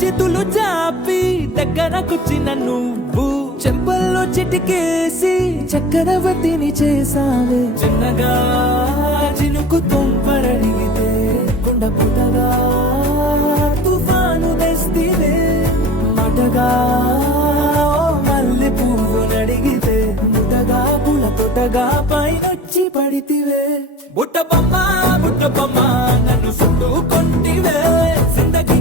చేతులు చాపి దగ్గరకొచ్చిన నువ్వు చెంపల్లో చిటికేసి చక్రవర్తిని చేసావే. చిన్నగా చినుకు తుంపరడిగితే కుండ పుటగా తుఫాను తెస్తివే. మాటగా మల్లె పువ్వు నడిగితే ముటగా పుల తొటగా పైనొచ్చి పడితివే. బుట్ట బొమ్మ నన్ను చుట్టుకొంటివే. జిందగీ